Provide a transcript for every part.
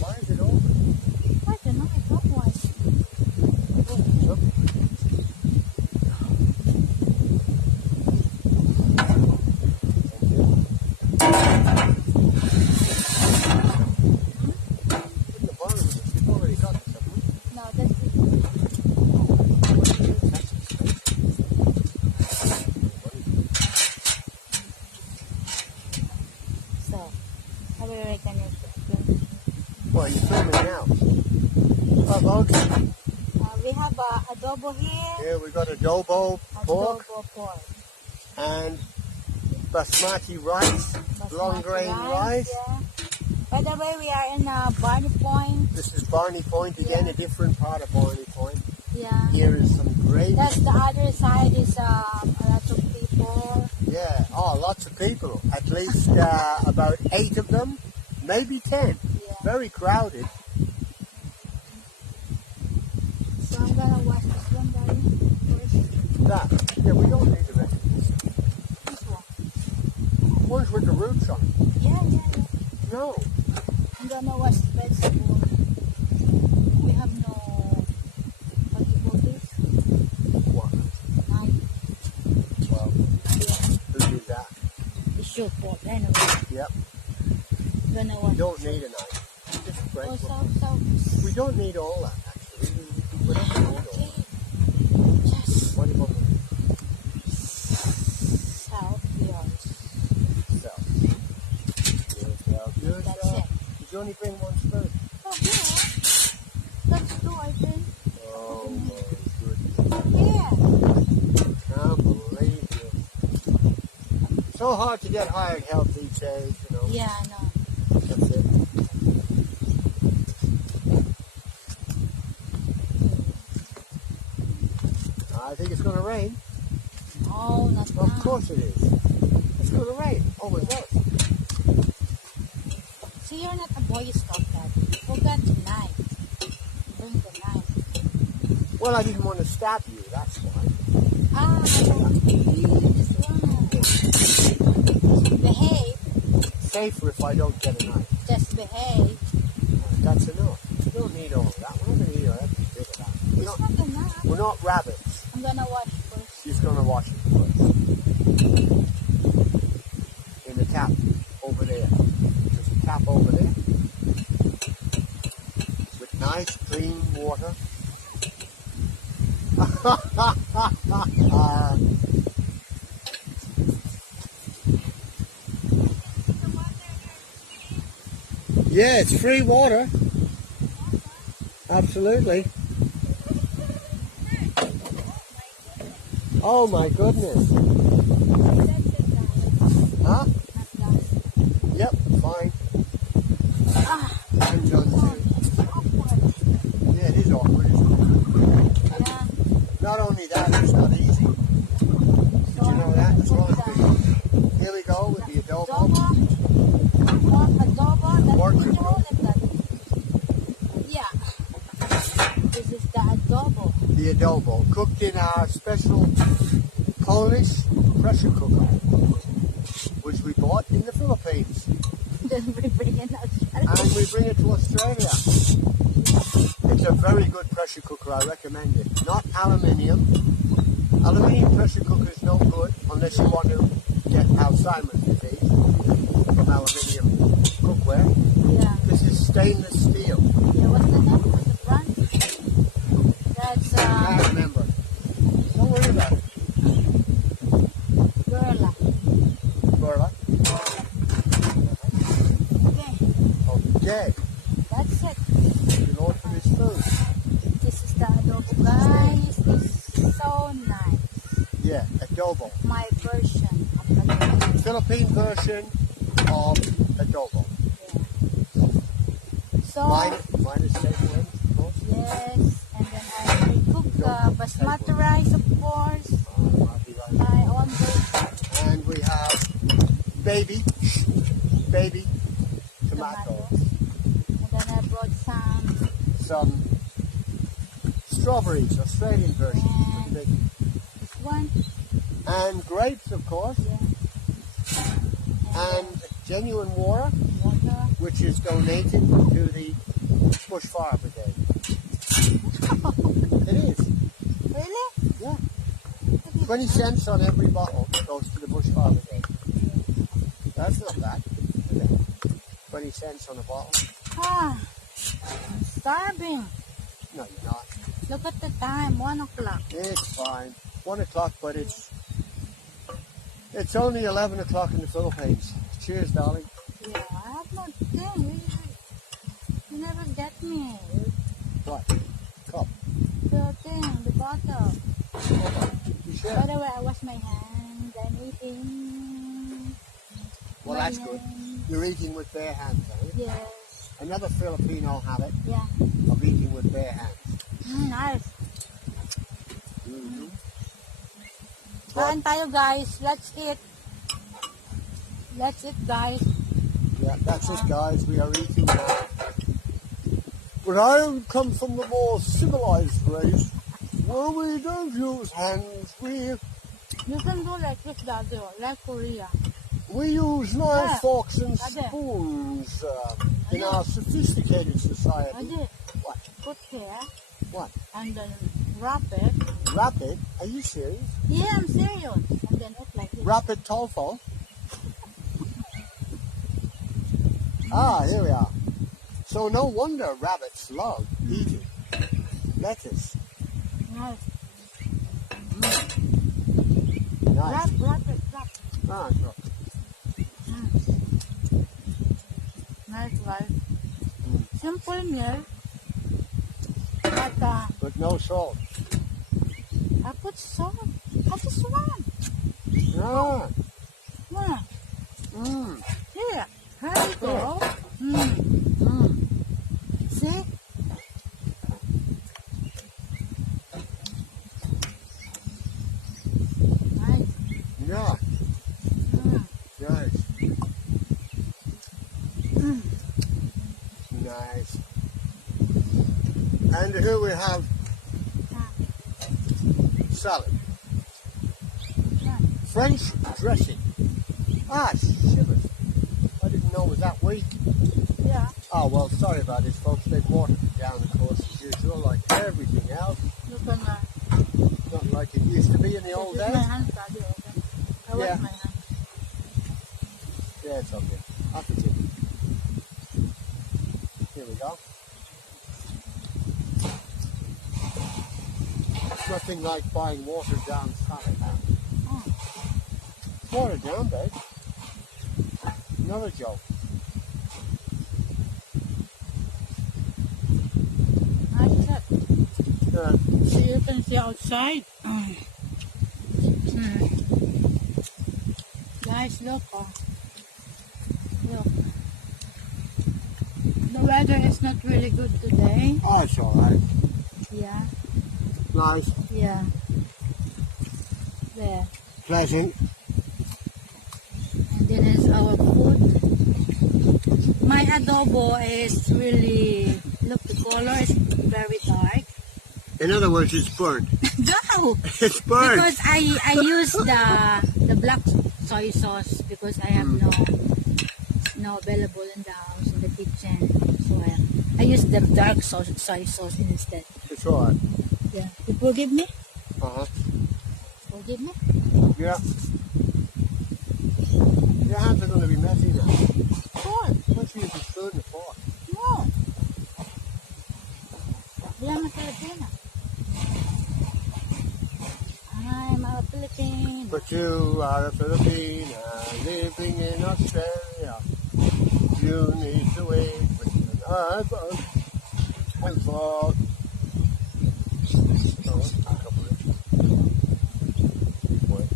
Why is it open? I don't know, it's not one. No, that's it. So, how do you reckon it? Well, you're filming now. Oh, okay. We have adobo here. Here we got adobo pork Adobo pork. and basmati rice, long grain rice. Yeah. By the way, we are in Barney Point. This is Barney Point again, Yeah. a different part of Barney Point. Yeah. Here is some gravy. That's the other side is a lot of people. Yeah, oh, lots of people. At least about 8 of them, maybe 10. Yeah. Very crowded. So I'm gonna wash this one, Daddy. First. That. Yeah, we don't need the rest of this. This one. Ones with the roots on it. Yeah. No. I'm gonna wash the vegetable. We have no, what do you call this? What? Knife. Well, Yeah. who did that? It's short pork anyway. Yep. I'm gonna We wash. don't need a knife. Just break Oh, it. so. We don't need all that, actually. We put up all that. Okay. Just What do you want? south yours. Yourself. Yourself. That's it. Did you only bring one spoon? Oh, yeah. That's two, I think. Oh, my goodness. Yeah. Can't believe you. So hard to get hired help these days, you know. Yeah, I know. That's it. I think it's going to rain. Oh, not Of now. course it is. It's going to rain. Oh, it does. See, you're not a Boy Scout, Dad. You forgot the knife. Bring the knife. Well, I didn't want to stab you, that's why. Ah, this one. Behave. Safer if I don't get a knife. Just behave. That's enough. You don't need all of that. We're not going to eat every bit of that. It's not enough. We're not rabbits. I'm gonna wash first. She's going to wash it first. In the tap over there. There's a tap over there. With nice clean water. Yeah, it's free water. Absolutely. Oh my goodness. Huh? Yep, fine. I'm done too. Yeah, it is awkward, isn't it? Yeah. Not only that, it's not easy. Did you know that as well? Here we go with the adobo. Adobo. That's Pork what you rib. call it, Daddy. Yeah. This is the adobo. The adobo, cooked in our special Polish pressure cooker, which we bought in the Philippines. Then we bring it out. And we bring it to Australia. It's a very good pressure cooker, I recommend it. Not aluminium. Aluminium pressure cooker is no good unless you want to get Alzheimer's disease from aluminium cookware. Yeah. This is stainless steel. Yeah, what's the name? What's the brand? That's I remember. Don't worry about it. Gorilla. Gorilla. Okay. Okay. That's it. You know for this food. This is the adobo, guys. It's so nice. Yeah, adobo. My version of adobo. Philippine version of adobo. Yeah. So, Mine is savory, of course. yes. And then I cook basmati rice, of course. My own version. And we have baby tomatoes. And then I brought Some strawberries, Australian version. And this one. And grapes, of course. Yeah. And genuine water, Water. which is donated to the Bushfire Brigade. It is. Really? Yeah. 20 cents on every bottle goes to the Bushfire Brigade. That's not bad, is it? 20 cents on a bottle. Ah, I'm starving. No, you're not. Look at the time, 1 o'clock. It's fine. 1 o'clock, but it's only 11 o'clock in the Philippines. Cheers, darling. Yeah, I have no thing. You never get me. What? Cup. The thing, the bottle. You sure? By the way, I wash my hands. I'm eating. Well, that's good. You're eating with bare hands, are you? Yes. Another Filipino habit Yeah. of eating with bare hands. Nice. Mm-hmm. Kain tayo, guys. Let's eat. Let's eat, guys. Yeah, that's it, guys. We are eating now. But I come from the more civilized race where we don't use hands. You can do like this, Daddy, like Korea. We use knives, Yeah. forks, and Ade. spoons in our sophisticated society. Daddy, What? put here What? and then wrap it. Wrap it? Are you serious? Yeah, I'm serious. And then eat like this. Wrap it tofu? Ah, here we are. So no wonder rabbits love eating lettuce. Nice. Nice. Wrap it, wrap. Ah, sure. Nice, guys. Simple meal. But But no salt. I put salt. I just want. Ah. Yeah. Mmm. Here. Here you go. See? Nice. Yeah. Nice. Nice. And here we have salad. Yeah. French dressing. Ah, shivers. I didn't know it was that weak. Yeah. Oh, well, sorry about this, folks. They've watered it down, of course, as usual, like everything else. You can Not like it used to be in the old this is days. my hand, Daddy. Okay? I wash Yeah. my hand. Yeah, it's okay. Up to you. Here we go. Nothing like buying watered down salad. Oh. Watered down, babe. Another joke. Nice shot. Yeah. You can see outside. Guys, look. Look. The weather is not really good today. Oh, it's alright. Yeah. Nice. Yeah. There. Pleasant. And then is our food. My adobo is really, look, the color is very dark. In other words, it's burnt. No! It's burnt. Because I use the black soy sauce because I have no available in the house, in the kitchen. So I use the dark soy sauce instead. It's alright. Yeah. You forgive me? Uh-huh. Forgive me? Yeah. Your hands are going to be messy now. Sure. Why don't you use the spoon and fork? No. I'm a Filipino. I'm a Filipino. But you are a Filipina living in Australia. You need to wait for an iPhone and fork. Oh, a couple of what?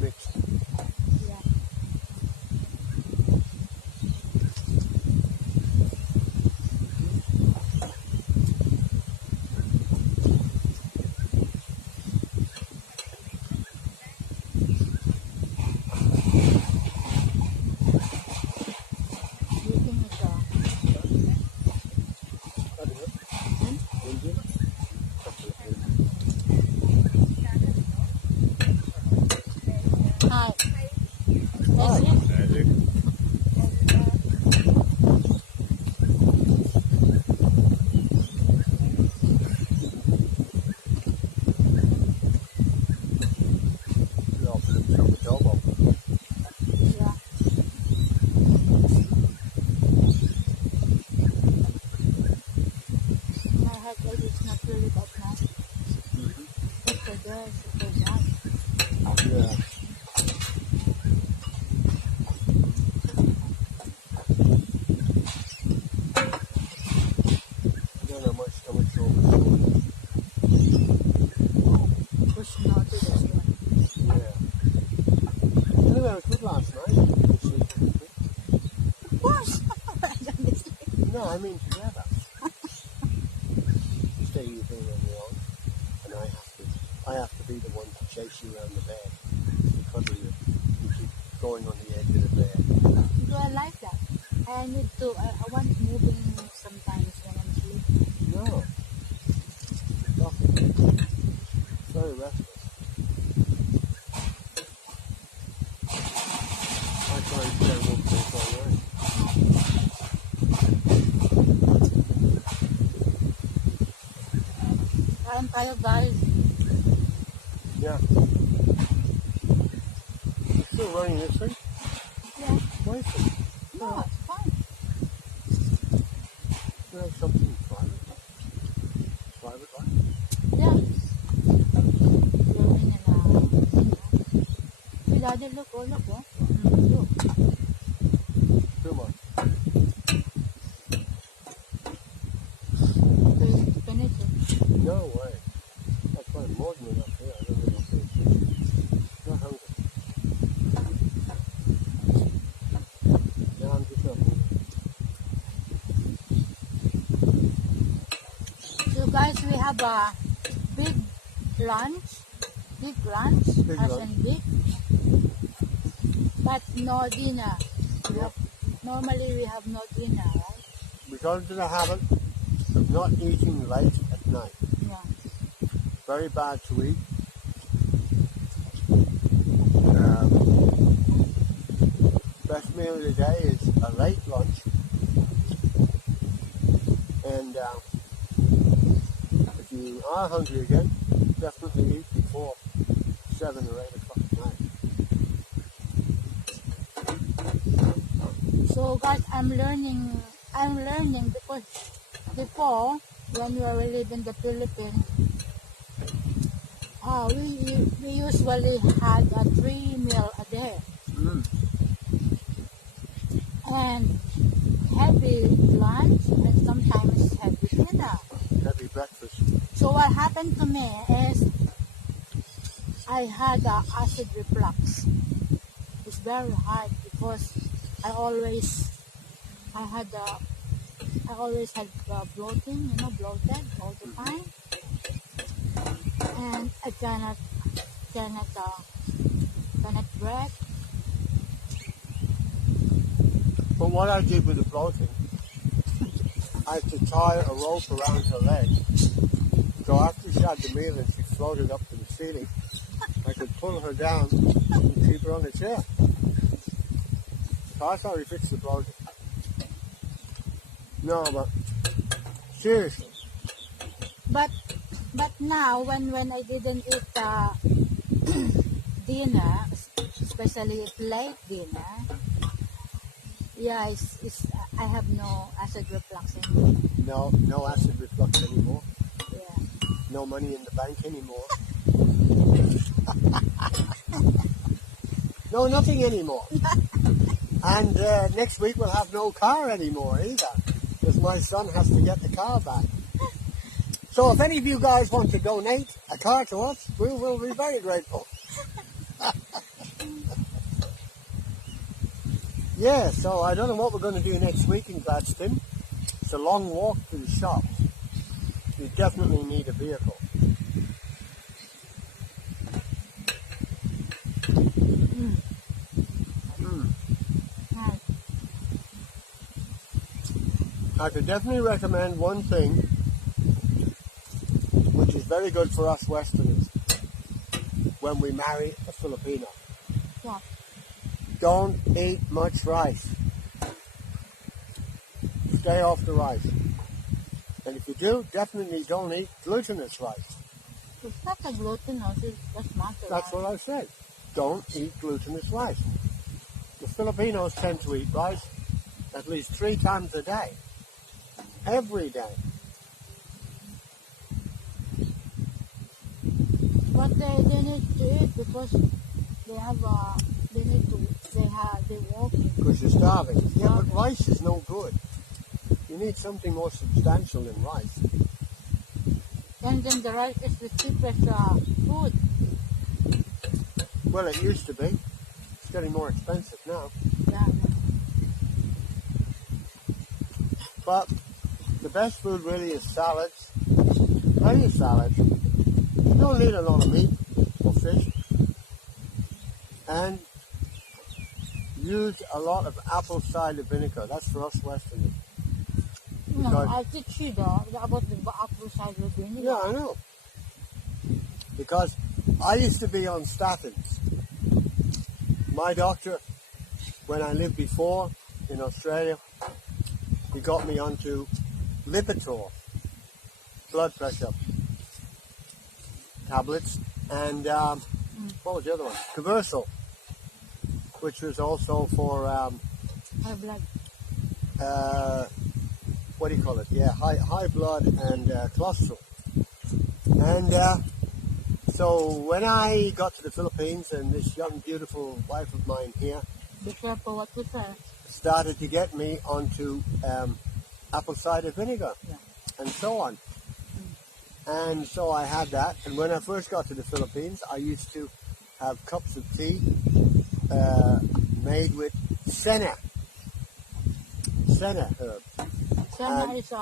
Mixed. Yeah. You think it's Right. That's it. We also did some adobo. Yeah. My head is not really that nice. It's a good, it's a good. Yeah. I don't know much stomach trouble. Push no to this one. Yeah. Anyway, I was good last night. Good sleep. Push! No, I mean together. You stay you doing on your own, and I have to be the one to chase you around the bed because of you. You keep going on the edge of the bed. Do I like that? I need to, I want moving sometimes when I'm sleeping. No. Nothing. Very restless. I try and stay awake for all night. I'm tired, guys. Yeah. It's still running this thing? Yeah. Why is it? No, it's fine. You have something private? Private life? Yeah. You're in a... Hey, Daddy, look, oh, look, oh. Look. Too much. Finish it. No way. That's probably more than enough here. I don't think I'll finish. Not hungry. No, I'm just not hungry. So, guys, we have a big lunch. Big lunch, Big as lunch. in big. But no dinner. Yeah. Normally, we have no dinner, right? Because of the habit of not eating late at night. Yeah. Very bad to eat. Best meal of the day is a late lunch. And if you are hungry again, definitely eat before 7 or 8 o'clock at night. So, guys, I'm learning because before, when we were living in the Philippines, we usually had a 3 meal a day and heavy lunch and sometimes heavy dinner. Heavy breakfast. So what happened to me is I had acid reflux. It's very hard because I always had bloating, bloated all the time, and I cannot breathe. But what I did with the bloating, I had to tie a rope around her leg. So after she had the meal and she floated up to the ceiling, I could pull her down and keep her on the chair. So that's how we fixed the bloating. No, but seriously. But now when I didn't eat dinner, especially late dinner, yeah, it's I have no acid reflux anymore. No acid reflux anymore. Yeah. No money in the bank anymore. No, nothing anymore. And next week we'll have no car anymore either, because my son has to get the car back. So if any of you guys want to donate a car to us, we will be very grateful. Yeah, so I don't know what we're going to do next week in Gladstone. It's a long walk to the shops. You definitely need a vehicle. Nice. I could definitely recommend one thing, which is very good for us Westerners when we marry a Filipino. What? don't eat much rice. Stay off the rice. And if you do, definitely don't eat glutinous rice. It's not a glutinous, it's just matter. That's what I said. Don't eat glutinous rice. The Filipinos tend to eat rice at least 3 times a day. Every day. But they need to eat because they walk. Because you're starving. Yeah, but rice is no good. You need something more substantial than rice. And then the rice is the cheapest food. Well, it used to be. It's getting more expensive now. Yeah. But the best food really is salads. Plenty of salads. You don't need a lot of meat or fish. And use a lot of apple cider vinegar. That's for us Westerners. No, Because- I'll teach you about the apple cider vinegar. Yeah, I know. Because I used to be on statins. My doctor, when I lived before in Australia, he got me onto Lipitor, blood pressure tablets, and what was the other one? Conversal, which was also for High blood. what do you call it? Yeah, high blood and cholesterol. And so when I got to the Philippines, and this young, beautiful wife of mine here Be careful what you say. started to get me onto apple cider vinegar Yeah. and so on. And so I had that. And when I first got to the Philippines, I used to have cups of tea made with senna herb. Senna is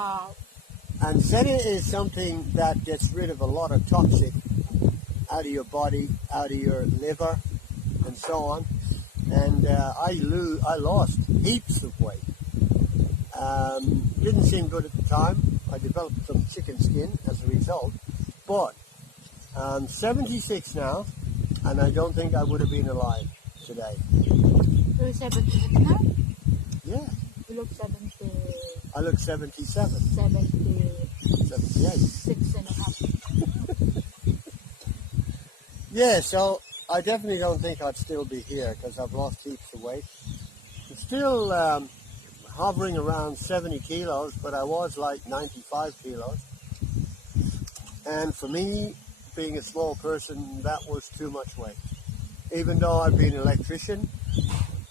And senna is something that gets rid of a lot of toxic out of your body, out of your liver, and so on. And I lost heaps of weight. Didn't seem good at the time. I developed some chicken skin as a result. But I'm 76 now, and I don't think I would have been alive today. you're 76 now? Yeah, You look 70, I look 77, 78 78. and a half. Yeah, so I definitely don't think I'd still be here because I've lost heaps of weight. I'm still hovering around 70 kilos, but I was like 95 kilos. And for me, being a small person, that was too much weight. Even though I've been an electrician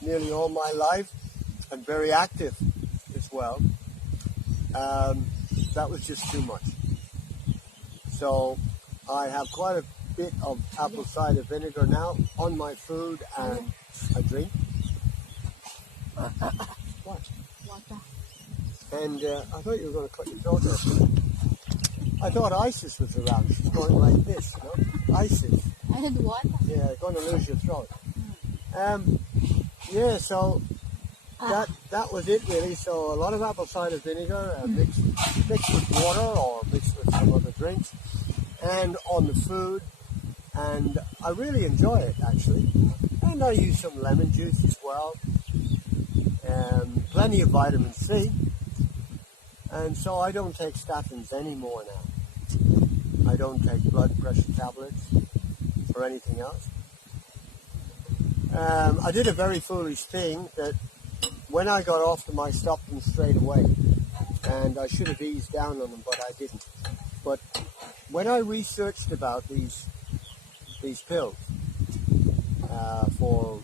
nearly all my life and very active as well, that was just too much. So I have quite a bit of apple cider vinegar now on my food and I drink. What? Water. And I thought you were going to cut your throat there. I thought ISIS was around. She's going like this, you know? ISIS. I had water. Yeah, going to lose your throat. Yeah, so that was it really. So a lot of apple cider vinegar mixed with water or mixed with some other drinks, and on the food. And I really enjoy it actually. And I use some lemon juice as well. Plenty of vitamin C. And so I don't take statins anymore now. I don't take blood pressure tablets or anything else. I did a very foolish thing that when I got off them, I stopped them straight away. And I should have eased down on them, but I didn't. But when I researched about these pills for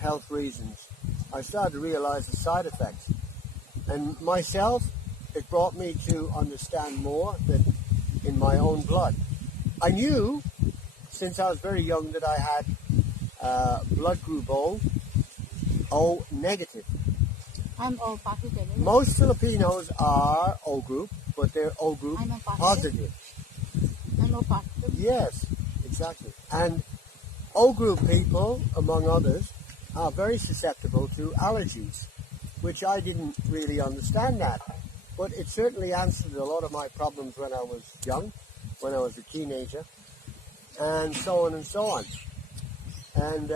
health reasons, I started to realize the side effects. And myself, it brought me to understand more that in my own blood. I knew since I was very young that I had blood group O negative. I'm O positive. Most Filipinos are O group, but they're O group I'm O positive. I'm O positive. Yes, exactly. And O group people, among others, are very susceptible to allergies, which I didn't really understand that. But it certainly answered a lot of my problems when I was young, when I was a teenager, and so on and so on. And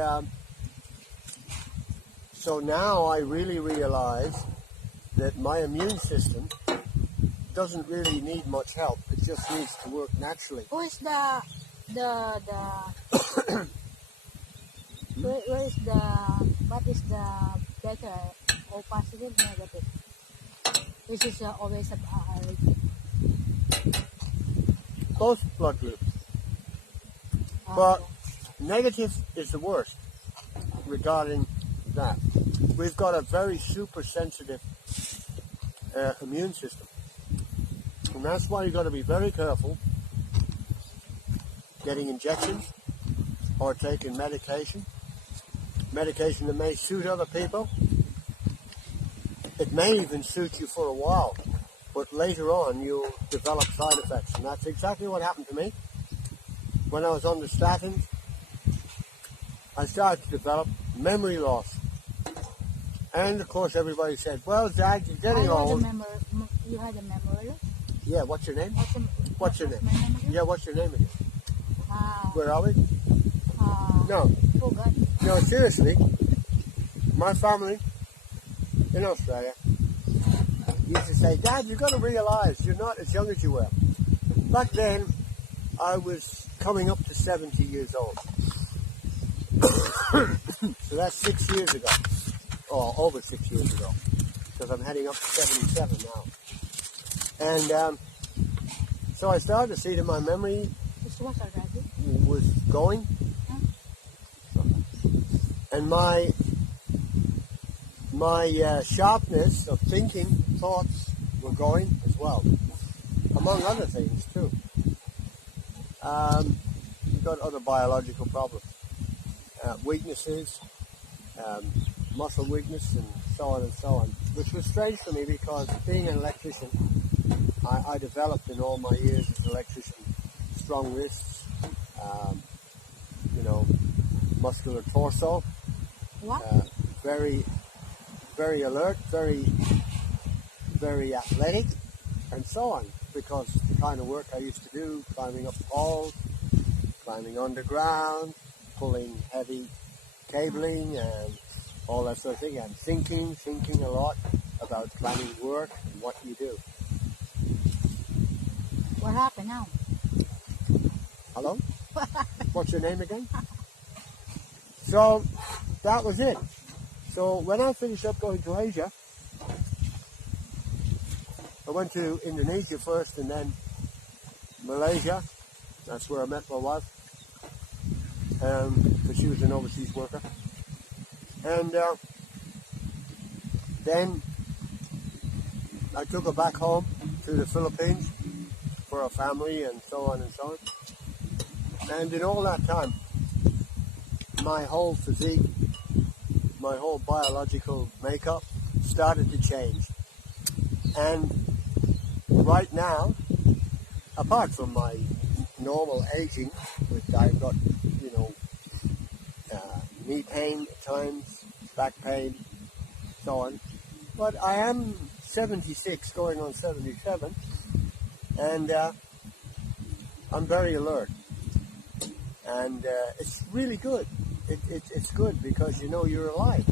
So now I really realize that my immune system doesn't really need much help. It just needs to work naturally. Who is the where is the what is the better, O positive, negative? This is always a Both blood groups. But negative is the worst regarding that. We've got a very super sensitive immune system. And that's why you've got to be very careful getting injections or taking medication. Medication that may suit other people. It may even suit you for a while, but later on you'll develop side effects. And that's exactly what happened to me. When I was on the statins, I started to develop memory loss. And of course everybody said, well, Dad, you're getting old. You had a memory loss? Yeah, what's your name? What's your name? Yeah, what's your name again? Where are we? No. Oh God. No, seriously. My family in Australia used to say, Dad, you've got to realize you're not as young as you were. Back then, I was coming up to 70 years old. So that's 6 years ago. Or over 6 years ago. Because I'm heading up to 77 now. And so I started to see that my memory was going. And my sharpness of thinking, thoughts were going as well. Among other things too. You've got other biological problems. Weaknesses, muscle weakness and so on, which was strange for me because being an electrician, I developed in all my years as an electrician strong wrists, muscular torso, very, very alert, very, very athletic, and so on, because the kind of work I used to do, climbing up poles, climbing underground, pulling heavy cabling and all that sort of thing, and thinking a lot about planning work and what you do. What happened now? Hello? What's your name again? So, that was it. So, when I finished up going to Asia, I went to Indonesia first and then Malaysia. That's where I met my wife. Because she was an overseas worker. And then I took her back home to the Philippines for a family and so on and so on. And in all that time, my whole physique, my whole biological makeup started to change. And right now, apart from my normal aging, which I've got, knee pain at times, back pain, so on. But I am 76, going on 77, and I'm very alert. And it's really good. It's good because you're alive,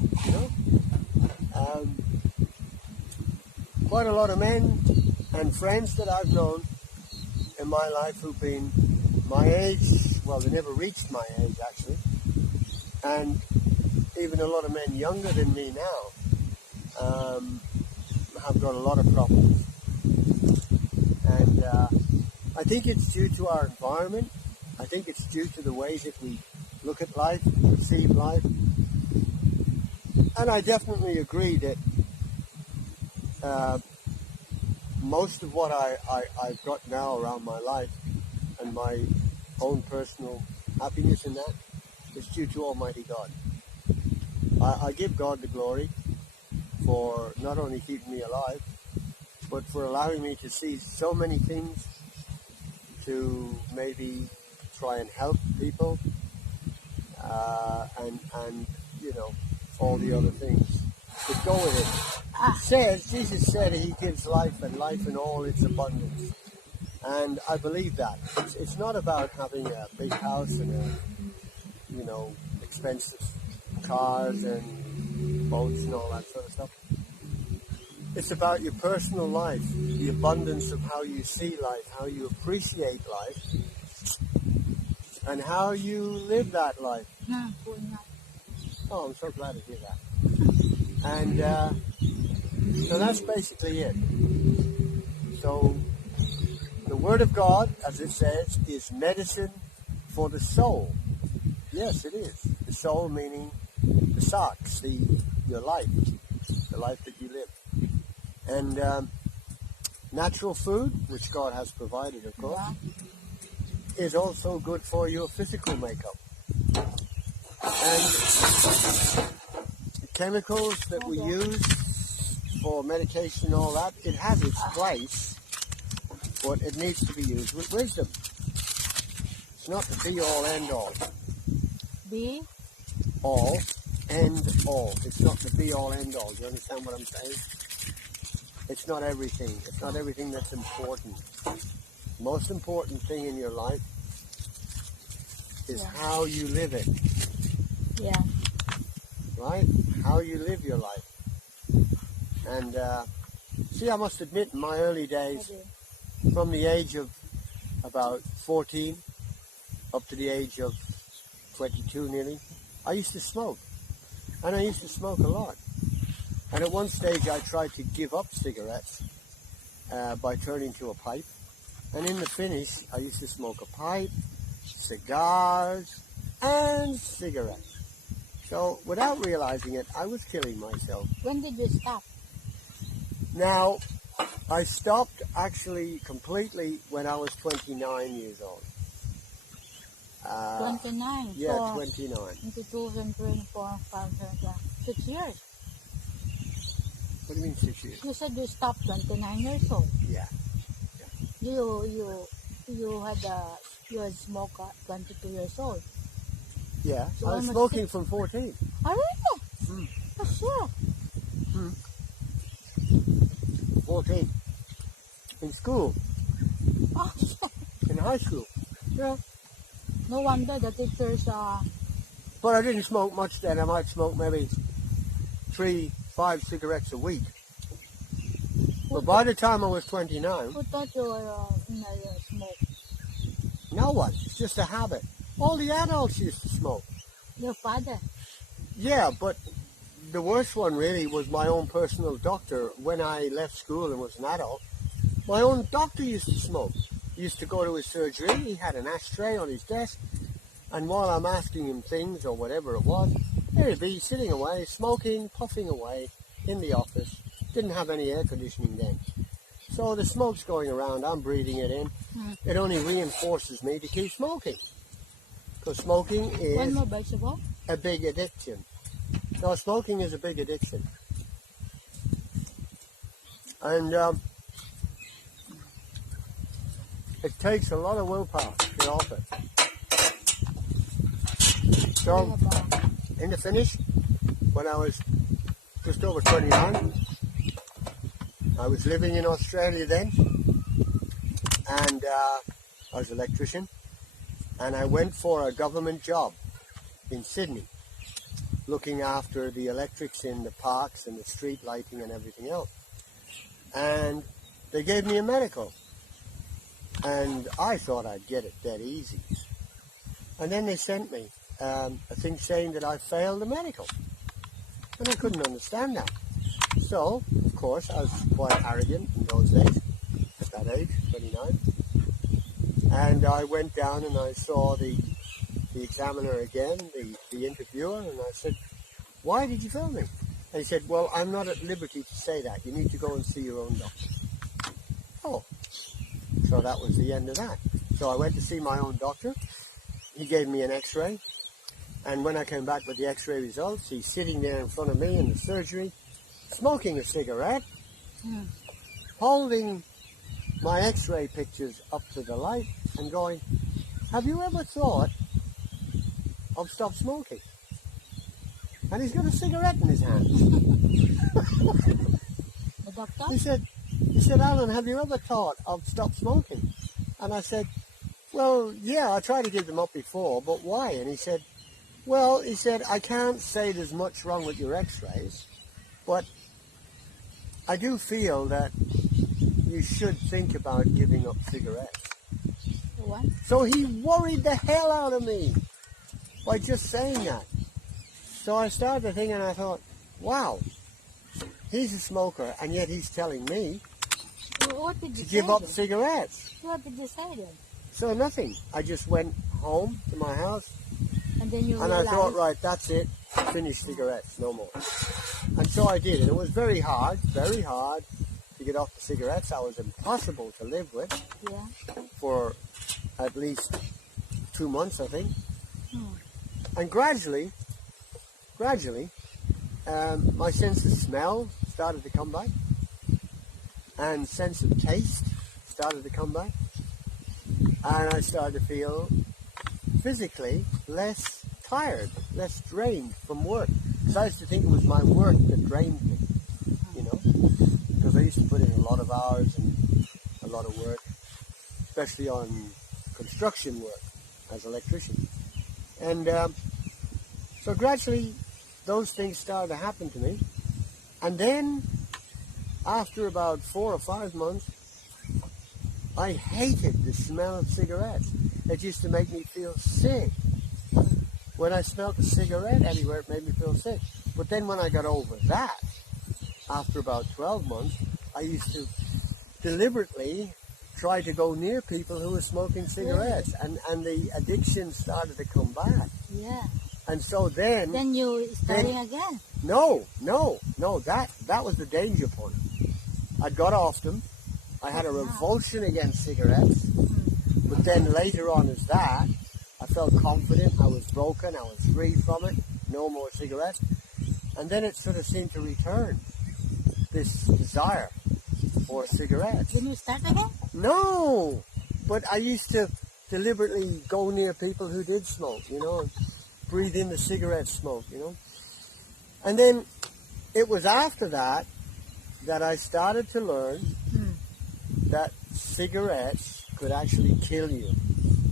Quite a lot of men and friends that I've known in my life who've been my age, well, they never reached my age actually, and even a lot of men younger than me now have got a lot of problems. And I think it's due to our environment. I think it's due to the way that we look at life, perceive life. And I definitely agree that most of what I've got now around my life and my own personal happiness in that is due to Almighty God. I give God the glory for not only keeping me alive, but for allowing me to see so many things, to maybe try and help people, and all the other things that go with it. Jesus said He gives life and life in all its abundance. And I believe that. It's not about having a big house and expensive cars and boats and all that sort of stuff. It's about your personal life, the abundance of how you see life, how you appreciate life, and how you live that life. Oh, I'm so glad to hear that. And so that's basically it. So the Word of God, as it says, is medicine for the soul. Yes, it is. The soul meaning the socks, your life, the life that you live. And natural food, which God has provided, of course, is also good for your physical makeup. And the chemicals that we use for medication and all that, it has its place, but it needs to be used with wisdom. It's not the be-all, end-all. Be-all, end-all. It's not the be-all, end-all. Do you understand what I'm saying? It's not everything. It's not everything that's important. The most important thing in your life is how you live it. Yeah. Right? How you live your life. And see, I must admit, in my early days, from the age of about 14 up to the age of 22 nearly, I used to smoke. And I used to smoke a lot. And at one stage I tried to give up cigarettes by turning to a pipe. And in the finish, I used to smoke a pipe, cigars, and cigarettes. So without realizing it, I was killing myself. When did you stop? Now, I stopped actually completely when I was 29 years old. 29? Yeah, 29. In 2024, 6 years. What do you mean 6 years? You said you stopped 29 years old. Yeah. You had smoked at 22 years old. Yeah, So I was smoking from 14. Oh, really? Oh, sure. 14. In school. Oh, sure. In high school. Yeah. No wonder the teachers But I didn't smoke much then. I might smoke maybe 3-5 cigarettes a week. But by the time I was 29... Who thought you were smoke? No one. It's just a habit. All the adults used to smoke. Your father? Yeah, but the worst one really was my own personal doctor. When I left school and was an adult, my own doctor used to smoke. He used to go to his surgery. He had an ashtray on his desk. And while I'm asking him things or whatever it was, there he'd be sitting away, smoking, puffing away in the office. Didn't have any air conditioning then. So the smoke's going around, I'm breathing it in. It only reinforces me to keep smoking. Because smoking is a big addiction. No, smoking is a big addiction. And it takes a lot of willpower to get off it. So, in the finish, when I was just over 29, I was living in Australia then, and I was an electrician, and I went for a government job in Sydney, looking after the electrics in the parks and the street lighting and everything else. And they gave me a medical, and I thought I'd get it dead easy. And then they sent me a thing saying that I failed the medical, and I couldn't understand that. So, of course, I was quite arrogant in those days, at that age, 29. And I went down and I saw the examiner again, the interviewer, and I said, "Why did you fail me?" And he said, "Well, I'm not at liberty to say that. You need to go and see your own doctor." Oh, so that was the end of that. So I went to see my own doctor. He gave me an x-ray. And when I came back with the x-ray results, he's sitting there in front of me in the surgery, smoking a cigarette, holding my x-ray pictures up to the light and going, "Have you ever thought of stop smoking?" And he's got a cigarette in his hand. The doctor? He said, "Alan, have you ever thought of stop smoking?" And I said, "Well, yeah, I tried to give them up before, but why?" And he said, Well, he said, I can't say there's much wrong with your x-rays, but I do feel that you should think about giving up cigarettes. What? So he worried the hell out of me by just saying that. So I started thinking, and I thought, wow, he's a smoker, and yet he's telling me What did you to say give up then? cigarettes. What did you say then? So nothing. I just went home to my house, And then you and I realized, thought, right, that's it. Finish cigarettes, no more. And so I did. And it was very hard to get off the cigarettes. I was impossible to live with yeah. for at least 2 months, I think. Hmm. And gradually, my sense of smell started to come back, and sense of taste started to come back, and I started to feel physically less tired, less drained from work. Because I used to think it was my work that drained me, you know, because I used to put in a lot of hours and a lot of work, especially on construction work as an electrician. And so gradually those things started to happen to me. And then after about 4 or 5 months, I hated the smell of cigarettes. It used to make me feel sick. When I smelled a cigarette anywhere, it made me feel sick. But then when I got over that, after about 12 months, I used to deliberately try to go near people who were smoking cigarettes. And the addiction started to come back. Yeah. And so then you starting again. No, that was the danger point. I got off them. I had a revulsion against cigarettes. But then later on as that, I felt confident, I was broken, I was free from it, no more cigarettes. And then it sort of seemed to return, this desire for cigarettes. Then you start again? No, but I used to deliberately go near people who did smoke, you know, and breathe in the cigarette smoke, you know. And then it was after that that I started to learn that cigarettes could actually kill you.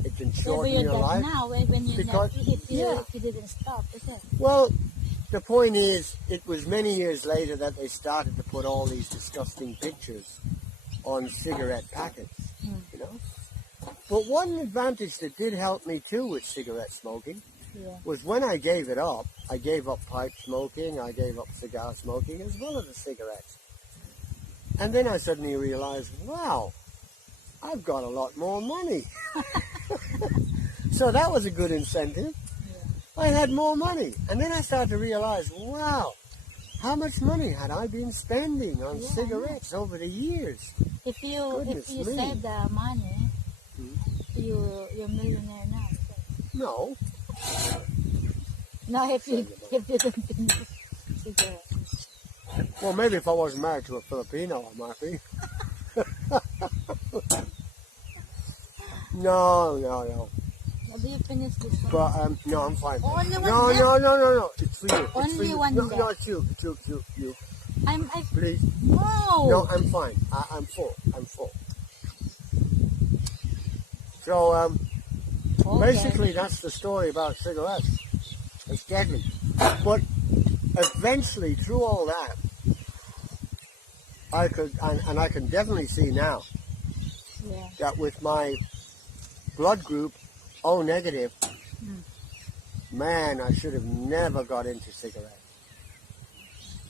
It can shorten your life. Now, when you Because- if yeah. you didn't stop, is it? Well, the point is, it was many years later that they started to put all these disgusting pictures on cigarette packets, you know. But one advantage that did help me too with cigarette smoking Yeah. was when I gave it up. I gave up pipe smoking, I gave up cigar smoking, as well as the cigarettes. And then I suddenly realized, wow, I've got a lot more money. So that was a good incentive. I had more money. And then I started to realize, wow, how much money had I been spending on Yeah, cigarettes over the years? If you Goodness me. save the money, you're millionaire now. is it? No. No, if you Save the don't finish cigarette. Well, maybe if I wasn't married to a Filipino, I might be. No. How do you finish this one? But, no, I'm fine. Only one No. It's for you. It's Only for you. one No, left. no, it's you. You. Please. No. No, I'm fine. I'm full. So, Okay. basically, that's the story about cigarettes. It's deadly. But eventually, through all that, I could, and I can definitely see now Yeah. that with my blood group O negative, man, I should have never got into cigarettes.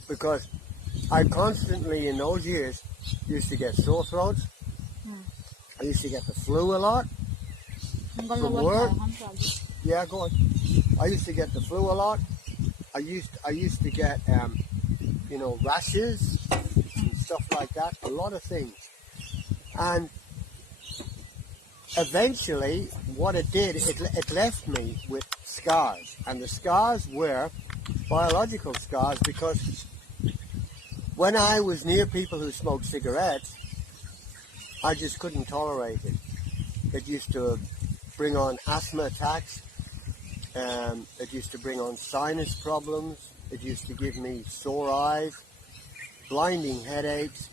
Because I constantly, in those years, used to get sore throats. I used to get the flu a lot. I'm gonna From work work? my hand probably. Yeah, go on. I used to get the flu a lot. I used to get, rashes and stuff like that. A lot of things. And eventually, what it did, it left me with scars. And the scars were biological scars because when I was near people who smoked cigarettes, I just couldn't tolerate it. It used to bring on asthma attacks. It used to bring on sinus problems. It used to give me sore eyes, blinding headaches,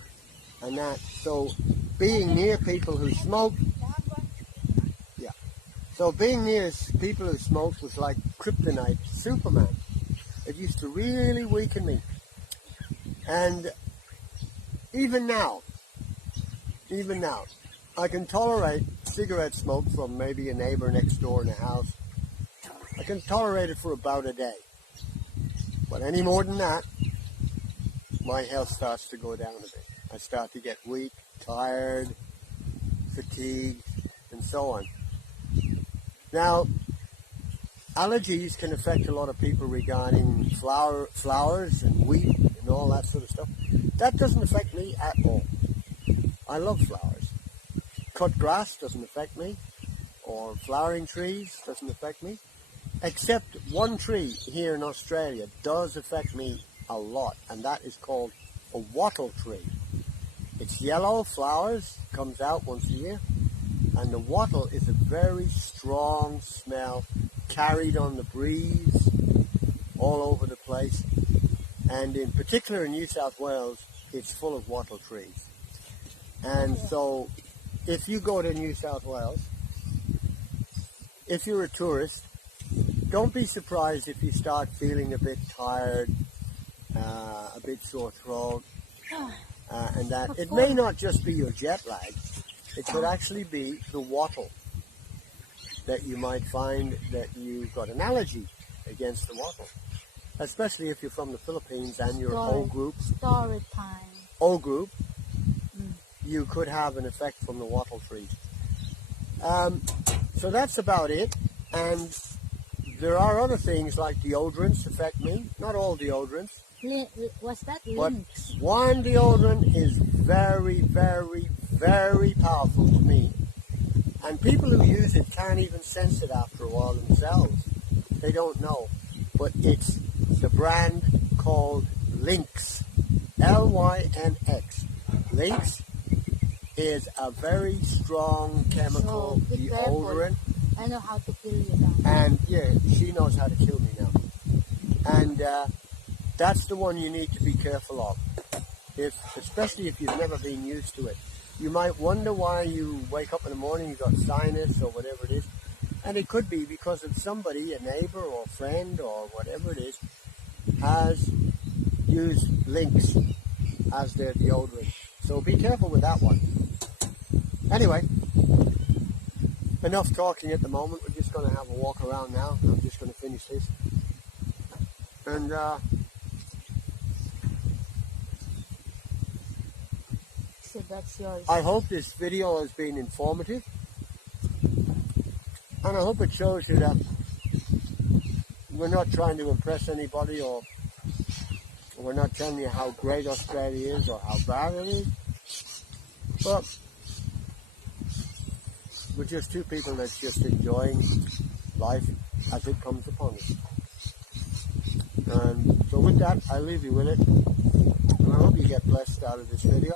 and that. So being near people who smoke, So being near people who smoked was like kryptonite, Superman. It used to really weaken me. And even now, I can tolerate cigarette smoke from maybe a neighbor next door in a house. I can tolerate it for about a day. But any more than that, my health starts to go down a bit. I start to get weak, tired, fatigued, and so on. Now, allergies can affect a lot of people regarding flowers and wheat and all that sort of stuff. That doesn't affect me at all. I love flowers. Cut grass doesn't affect me, or flowering trees doesn't affect me. Except one tree here in Australia does affect me a lot, and that is called a wattle tree. It's yellow, flowers, comes out once a year, and the wattle is a very strong smell, carried on the breeze all over the place, and in particular in New South Wales, it's full of wattle trees. And so if you go to New South Wales, if you're a tourist, don't be surprised if you start feeling a bit tired, a bit sore throat, and that. It may not just be your jet lag. It could actually be the wattle that you might find that you've got an allergy against the wattle. Especially if you're from the Philippines and you're O group. Story time. O group, you could have an effect from the wattle tree. So that's about it. And there are other things like deodorants affect me. Not all deodorants. What's that? But Links. one deodorant is very, very, very powerful to me. And people who use it can't even sense it after a while themselves. They don't know. But it's the brand called Lynx. L-Y-N-X. Lynx is a very strong chemical So, be deodorant. I know how to kill you now. And yeah, she knows how to kill me now. And that's the one you need to be careful of. Especially if you've never been used to it. You might wonder why you wake up in the morning, you've got sinus or whatever it is. And it could be because of somebody, a neighbor or a friend or whatever it is, has used Lynx as their deodorant. So be careful with that one. Anyway, enough talking at the moment. We're just going to have a walk around now. I'm just going to finish this. And So that's yours. I hope this video has been informative. And I hope it shows you that we're not trying to impress anybody, or we're not telling you how great Australia is or how bad it is. But we're just two people that's just enjoying life as it comes upon us. And so with that, I leave you with it. And I hope you get blessed out of this video.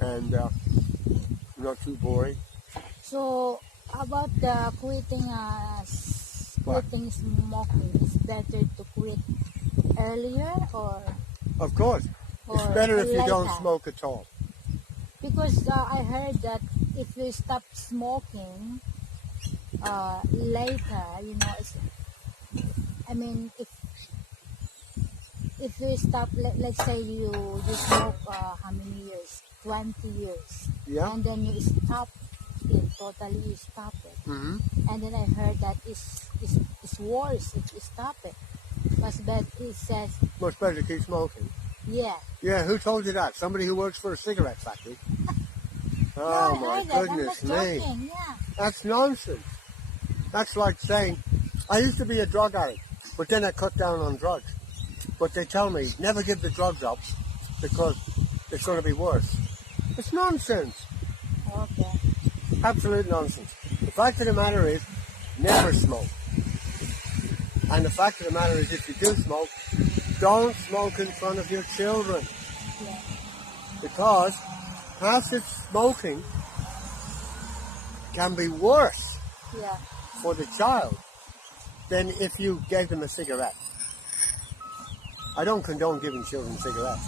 And not too boring. So about the quitting smoking, it's better to quit earlier or Of course. It's better if you don't smoke at all. Because I heard that if you stop smoking later, you know, if you stop, let's say you smoke how many years? 20 years. Yeah. And then you stop it, totally you stop it. Mm-hmm. And then I heard that it's worse if you stop it. But it says... Much better to keep smoking. Yeah. Yeah, who told you that? Somebody who works for a cigarette factory? Oh my goodness me. Yeah. That's nonsense. That's like saying, I used to be a drug addict, but then I cut down on drugs. But they tell me, never give the drugs up because it's going to be worse. It's nonsense. Okay. Absolute nonsense. The fact of the matter is, never smoke. And the fact of the matter is, if you do smoke, don't smoke in front of your children. Yeah. Because passive smoking can be worse Yeah. for the child than if you gave them a cigarette. I don't condone giving children cigarettes,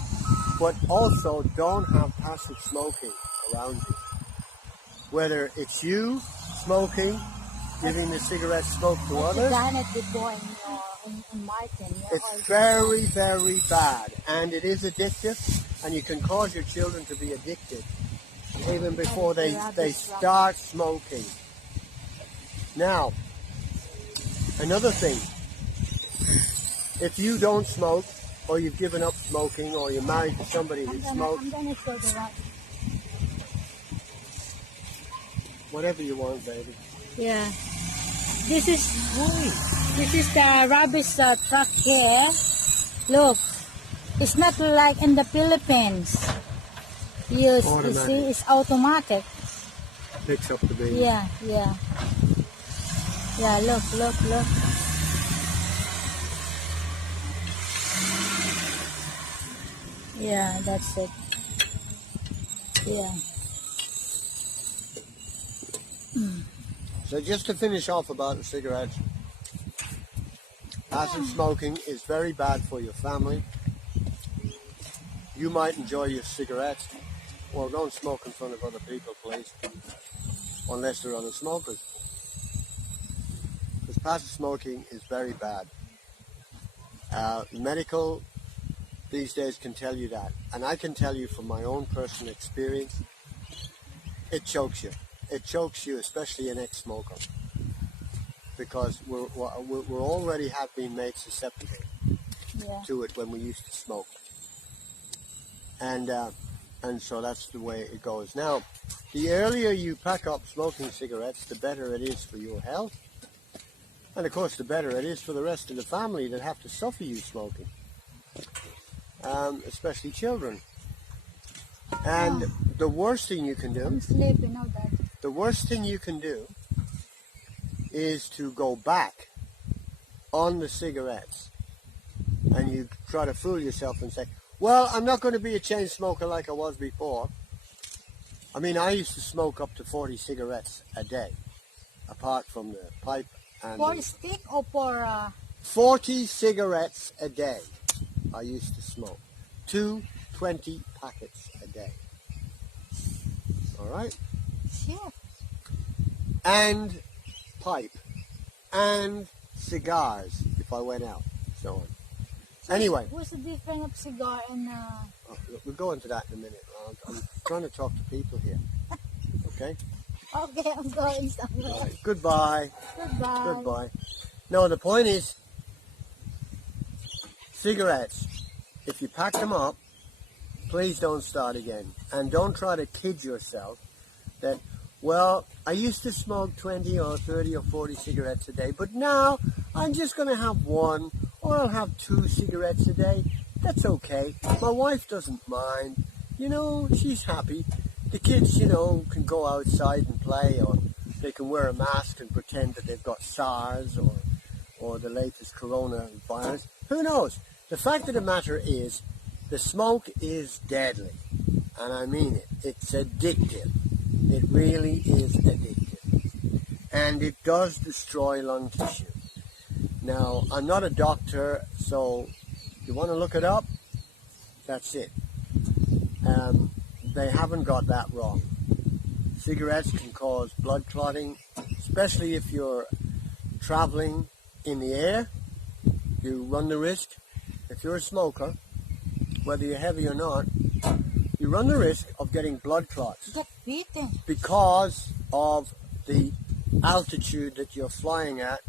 but also don't have passive smoking around you. Whether it's you smoking, giving the cigarette smoke to I've others. done it before in Martin. Yeah, It's very, very bad, and it is addictive, and you can cause your children to be addicted even before they start smoking. Now, another thing, if you don't smoke, or you've given up smoking, or you're married to somebody who smokes, I'm gonna show the right. whatever you want, baby. Yeah. This is the rubbish truck here. Look, it's not like in the Philippines. You see, it's automatic. Picks up the baby. Yeah. Yeah, look. Yeah, that's it. Yeah. So just to finish off about the cigarettes, passive smoking is very bad for your family. You might enjoy your cigarettes. Well, don't smoke in front of other people, please, unless they're other smokers. Because passive smoking is very bad. Medical these days can tell you that. And I can tell you from my own personal experience, it chokes you. It chokes you, especially an ex-smoker, because we're already have been made susceptible to it when we used to smoke, and so that's the way it goes. Now, the earlier you pack up smoking cigarettes, the better it is for your health, and of course, the better it is for the rest of the family that have to suffer you smoking, especially children. And the worst thing you can do. I'm sleeping, know that. The worst thing you can do is to go back on the cigarettes, and you try to fool yourself and say, well, I'm not going to be a chain smoker like I was before. I mean, I used to smoke up to 40 cigarettes a day, apart from the pipe. And for a stick or for 40 cigarettes a day I used to smoke. 20 packets a day. All right? shit. And pipe. And cigars, if I went out. So on. Anyway. What's the difference of cigar and... We'll go into that in a minute. I'm trying to talk to people here. Okay? Okay, I'm going somewhere. Right. Goodbye. Goodbye. Goodbye. No, the point is, cigarettes, if you pack them up, please don't start again. And don't try to kid yourself that, well, I used to smoke 20 or 30 or 40 cigarettes a day, but now I'm just going to have one, or I'll have 2 cigarettes a day. That's okay. My wife doesn't mind. You know, she's happy. The kids, you know, can go outside and play, or they can wear a mask and pretend that they've got SARS or the latest coronavirus. Who knows? The fact of the matter is, the smoke is deadly. And I mean it. It's addictive. It really is addictive. And it does destroy lung tissue. Now, I'm not a doctor, so if you want to look it up, that's it. They haven't got that wrong. Cigarettes can cause blood clotting, especially if you're traveling in the air. You run the risk. If you're a smoker, whether you're heavy or not, you run the risk of getting blood clots Get beaten. because of the altitude that you're flying at,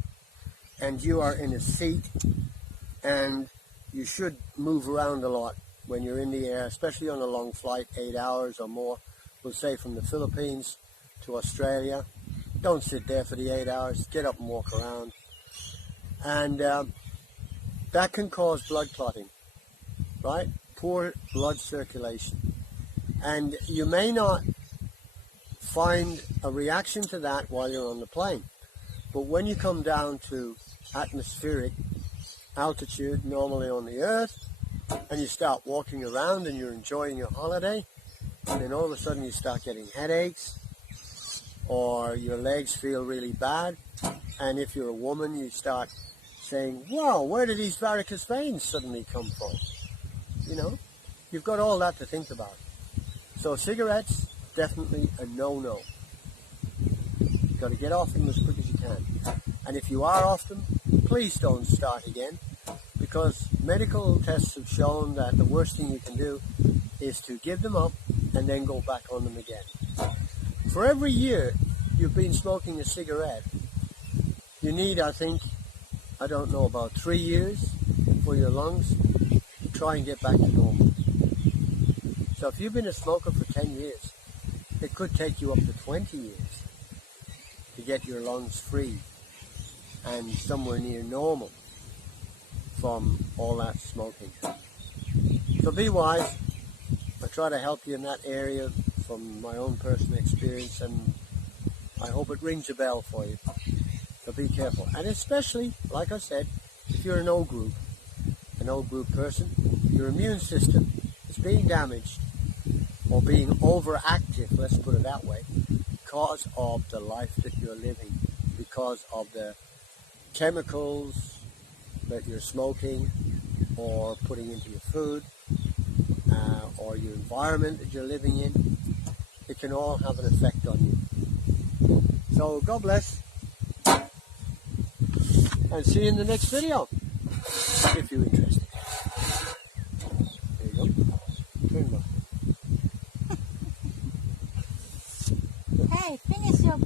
and you are in a seat, and you should move around a lot when you're in the air, especially on a long flight, 8 hours or more, we'll say from the Philippines to Australia. Don't sit there for the 8 hours. Get up and walk around. And that can cause blood clotting, right? Poor blood circulation. And you may not find a reaction to that while you're on the plane. But when you come down to atmospheric altitude, normally on the Earth, and you start walking around and you're enjoying your holiday, and then all of a sudden you start getting headaches, or your legs feel really bad, and if you're a woman, you start saying, wow, where did these varicose veins suddenly come from? You know, you've got all that to think about. So cigarettes, definitely a no-no. got to get off them as quick as you can. And if you are off them, please don't start again, because medical tests have shown that the worst thing you can do is to give them up and then go back on them again. For every year you've been smoking a cigarette, you need, I think, I don't know, about 3 years for your lungs to try and get back to normal. So if you've been a smoker for 10 years, it could take you up to 20 years to get your lungs free and somewhere near normal from all that smoking. So be wise. I try to help you in that area from my own personal experience, and I hope it rings a bell for you. So be careful. And especially, like I said, if you're an O group person, your immune system is being damaged or being overactive, let's put it that way, because of the life that you're living, because of the chemicals that you're smoking or putting into your food, or your environment that you're living in. It can all have an effect on you. So God bless, and see you in the next video, if you're interested. There you go. Turn Hey, finish your